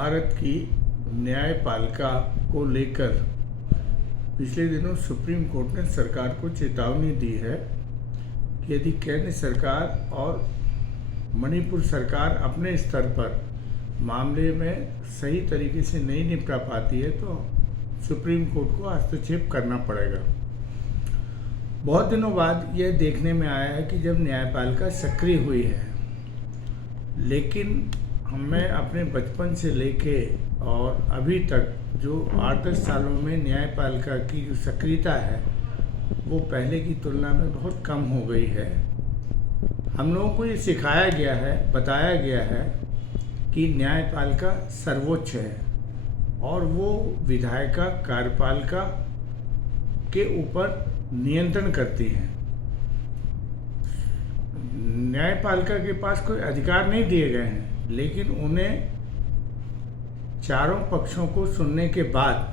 भारत की न्यायपालिका को लेकर पिछले दिनों सुप्रीम कोर्ट ने सरकार को चेतावनी दी है कि यदि केंद्र सरकार और मणिपुर सरकार अपने स्तर पर मामले में सही तरीके से नहीं निपटा पाती है तो सुप्रीम कोर्ट को हस्तक्षेप करना पड़ेगा। बहुत दिनों बाद यह देखने में आया है कि जब न्यायपालिका सक्रिय हुई है, लेकिन हमें अपने बचपन से लेके और अभी तक जो 8-10 सालों में न्यायपालिका की जो सक्रियता है वो पहले की तुलना में बहुत कम हो गई है। हम लोगों को ये सिखाया गया है, बताया गया है कि न्यायपालिका सर्वोच्च है और वो विधायिका कार्यपालिका के ऊपर नियंत्रण करती है। न्यायपालिका के पास कोई अधिकार नहीं दिए गए हैं, लेकिन उन्हें चारों पक्षों को सुनने के बाद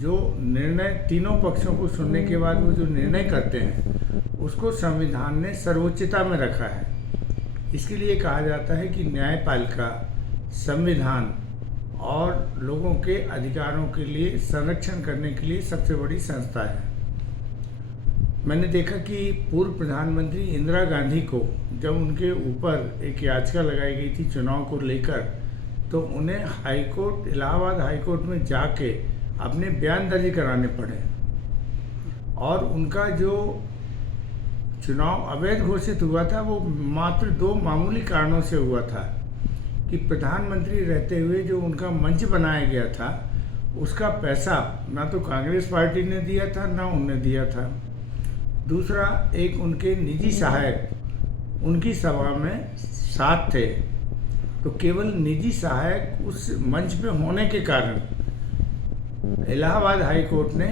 जो निर्णय, तीनों पक्षों को सुनने के बाद वो जो निर्णय करते हैं उसको संविधान ने सर्वोच्चता में रखा है। इसके लिए कहा जाता है कि न्यायपालिका संविधान और लोगों के अधिकारों के लिए संरक्षण करने के लिए सबसे बड़ी संस्था है। मैंने देखा कि पूर्व प्रधानमंत्री इंदिरा गांधी को जब उनके ऊपर एक याचिका लगाई गई थी चुनाव को लेकर, तो उन्हें हाईकोर्ट, इलाहाबाद हाईकोर्ट में जाके अपने बयान दर्ज कराने पड़े और उनका जो चुनाव अवैध घोषित हुआ था वो मात्र 2 मामूली कारणों से हुआ था कि प्रधानमंत्री रहते हुए जो उनका मंच बनाया गया था उसका पैसा ना तो कांग्रेस पार्टी ने दिया था ना उनने दिया था। दूसरा, एक उनके निजी सहायक उनकी सभा में साथ थे, तो केवल निजी सहायक उस मंच पे होने के कारण इलाहाबाद हाई कोर्ट ने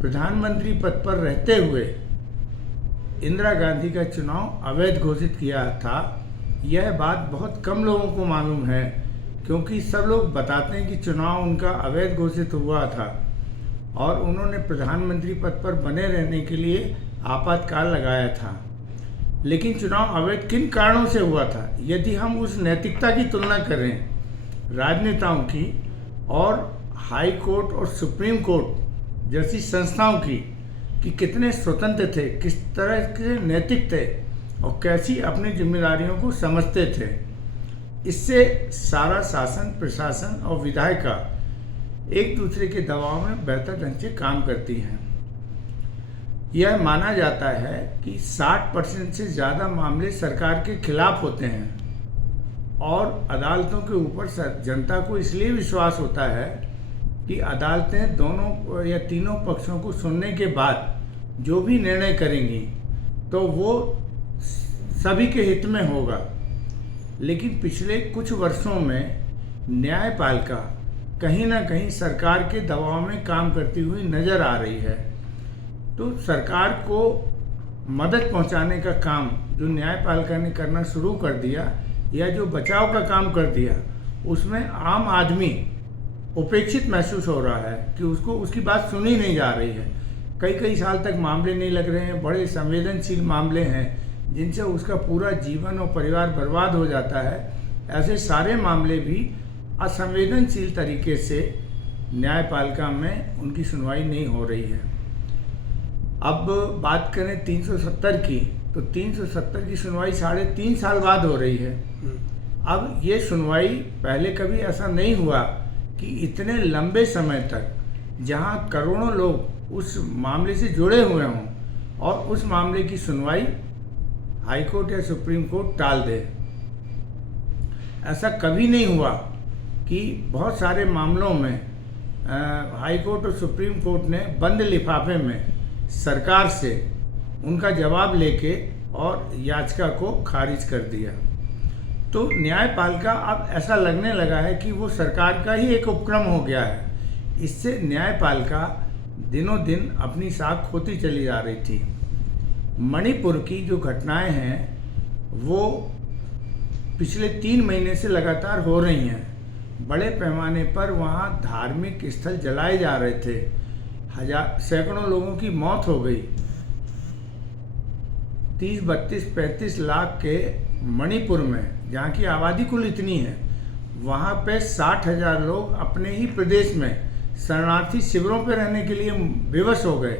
प्रधानमंत्री पद पर रहते हुए इंदिरा गांधी का चुनाव अवैध घोषित किया था। यह बात बहुत कम लोगों को मालूम है, क्योंकि सब लोग बताते हैं कि चुनाव उनका अवैध घोषित हुआ था और उन्होंने प्रधानमंत्री पद पर बने रहने के लिए आपातकाल लगाया था। लेकिन चुनाव अवैध किन कारणों से हुआ था? यदि हम उस नैतिकता की तुलना करें राजनेताओं की और हाई कोर्ट और सुप्रीम कोर्ट जैसी संस्थाओं की, कि कितने स्वतंत्र थे, किस तरह के नैतिक थे और कैसी अपनी जिम्मेदारियों को समझते थे, इससे सारा शासन, प्रशासन और विधायिका एक दूसरे के दबाव में बेहतर ढंग से काम करती हैं। यह माना जाता है कि 60% से ज़्यादा मामले सरकार के खिलाफ होते हैं और अदालतों के ऊपर जनता को इसलिए विश्वास होता है कि अदालतें दोनों या तीनों पक्षों को सुनने के बाद जो भी निर्णय करेंगी तो वो सभी के हित में होगा। लेकिन पिछले कुछ वर्षों में न्यायपालिका कहीं ना कहीं सरकार के दबाव में काम करती हुई नज़र आ रही है। तो सरकार को मदद पहुंचाने का काम जो न्यायपालिका ने करना शुरू कर दिया या जो बचाव का काम कर दिया, उसमें आम आदमी उपेक्षित महसूस हो रहा है कि उसको उसकी बात सुनी नहीं जा रही है। कई साल तक मामले नहीं लग रहे हैं, बड़े संवेदनशील मामले हैं जिनसे उसका पूरा जीवन और परिवार बर्बाद हो जाता है। ऐसे सारे मामले भी असंवेदनशील तरीके से न्यायपालिका में उनकी सुनवाई नहीं हो रही है। अब बात करें 370 की, तो 370 की सुनवाई 3.5 साल बाद हो रही है। अब ये सुनवाई पहले कभी ऐसा नहीं हुआ कि इतने लंबे समय तक, जहां करोड़ों लोग उस मामले से जुड़े हुए हों और उस मामले की सुनवाई हाई कोर्ट या सुप्रीम कोर्ट टाल दे। ऐसा कभी नहीं हुआ कि बहुत सारे मामलों में हाई कोर्ट और सुप्रीम कोर्ट ने बंद लिफाफे में सरकार से उनका जवाब लेके और याचिका को खारिज कर दिया। तो न्यायपालिका अब ऐसा लगने लगा है कि वो सरकार का ही एक उपक्रम हो गया है। इससे न्यायपालिका दिनों दिन अपनी साख खोती चली जा रही थी। मणिपुर की जो घटनाएं हैं वो पिछले 3 महीने से लगातार हो रही हैं। बड़े पैमाने पर वहाँ धार्मिक स्थल जलाए जा रहे थे, सैकड़ों लोगों की मौत हो गई। 30, 32, 35 लाख के मणिपुर में, जहाँ की आबादी कुल इतनी है, वहाँ पे 60,000 लोग अपने ही प्रदेश में शरणार्थी शिविरों पर रहने के लिए विवश हो गए।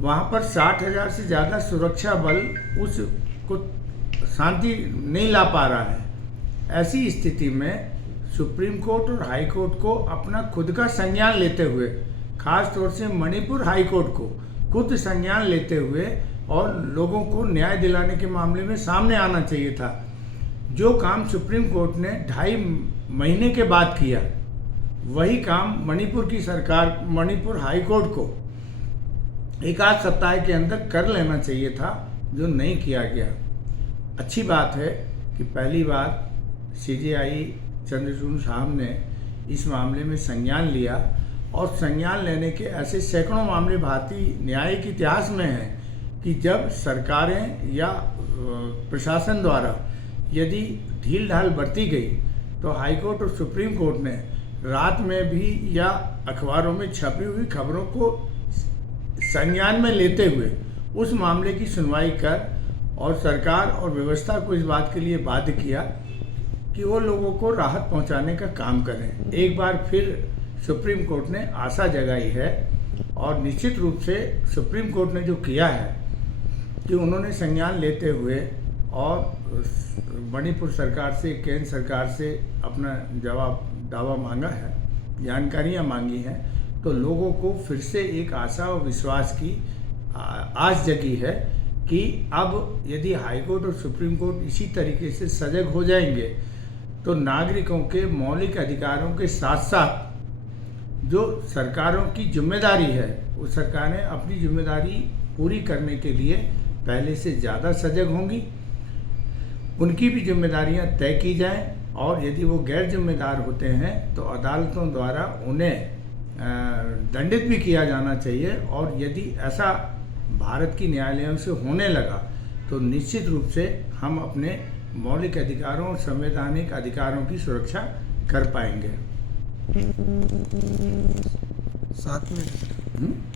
वहाँ पर 60,000 से ज़्यादा सुरक्षा बल उसको शांति नहीं ला पा रहा है। ऐसी स्थिति में सुप्रीम कोर्ट और हाई कोर्ट को अपना खुद का संज्ञान लेते हुए, खास तौर से मणिपुर हाई कोर्ट को खुद संज्ञान लेते हुए और लोगों को न्याय दिलाने के मामले में सामने आना चाहिए था। जो काम सुप्रीम कोर्ट ने 2.5 महीने के बाद किया, वही काम मणिपुर की सरकार, मणिपुर हाई कोर्ट को 1 आध सप्ताह के अंदर कर लेना चाहिए था, जो नहीं किया गया। अच्छी बात है कि पहली बार CJI चंद्रचूड़ साहब ने इस मामले में संज्ञान लिया, और संज्ञान लेने के ऐसे सैकड़ों मामले भारतीय न्यायिक इतिहास में हैं कि जब सरकारें या प्रशासन द्वारा यदि ढील ढाल बरती गई तो हाई कोर्ट और सुप्रीम कोर्ट ने रात में भी या अखबारों में छपी हुई खबरों को संज्ञान में लेते हुए उस मामले की सुनवाई कर और सरकार और व्यवस्था को इस बात के लिए बाध्य किया कि वो लोगों को राहत पहुंचाने का काम करें। एक बार फिर सुप्रीम कोर्ट ने आशा जगाई है, और निश्चित रूप से सुप्रीम कोर्ट ने जो किया है कि उन्होंने संज्ञान लेते हुए और मणिपुर सरकार से, केंद्र सरकार से अपना दावा मांगा है, जानकारियां मांगी हैं, तो लोगों को फिर से एक आशा और विश्वास की आस जगी है कि अब यदि हाई कोर्ट और सुप्रीम कोर्ट इसी तरीके से सजग हो जाएंगे तो नागरिकों के मौलिक अधिकारों के साथ साथ जो सरकारों की जिम्मेदारी है, उस सरकारें अपनी जिम्मेदारी पूरी करने के लिए पहले से ज़्यादा सजग होंगी। उनकी भी जिम्मेदारियां तय की जाएं, और यदि वो गैर जिम्मेदार होते हैं तो अदालतों द्वारा उन्हें दंडित भी किया जाना चाहिए। और यदि ऐसा भारत की न्यायालयों से होने लगा तो निश्चित रूप से हम अपने मौलिक अधिकारों और संवैधानिक अधिकारों की सुरक्षा कर पाएंगे। 7 मिनट।